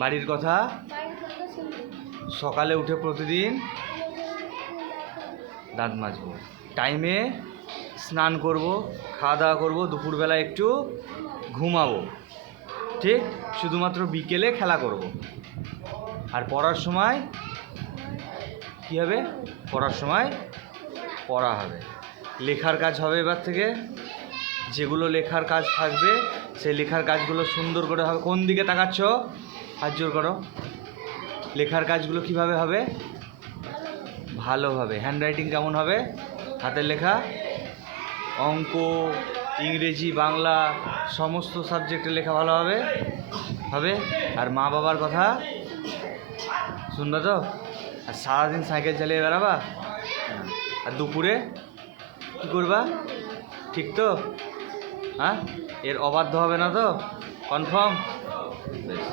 বাড়ির কথা সকালে উঠে প্রতিদিন দাঁত মাজবো, টাইমে স্নান করব, খাওয়া দাওয়া করবো, দুপুরবেলা একটু ঘুমাবো, ঠিক? শুধুমাত্র বিকেলে খেলা করব। আর পড়ার সময় কী হবে? পড়ার সময় পড়া হবে, লেখার কাজ হবে। এবার থেকে যেগুলো লেখার কাজ থাকবে সেই লেখার কাজগুলো সুন্দর করে হবে। কোন দিকে তাকাচ্ছ? হাত জোর করো। লেখার কাজগুলো কিভাবে হবে? ভালোভাবে। হ্যান্ডরাইটিং কেমন হবে? হাতের লেখা, অঙ্ক, ইংরেজি, বাংলা সমস্ত সাবজেক্টের লেখা ভালো হবে হবে। আর মা বাবার কথা শুনবা তো? আর সারাদিন সাইকেল চালিয়ে বেড়াবা। আর দুপুরে কী করবা? ঠিক তো? হ্যাঁ, এর অবাধ্য হবে না তো? কনফার্ম? বেশ।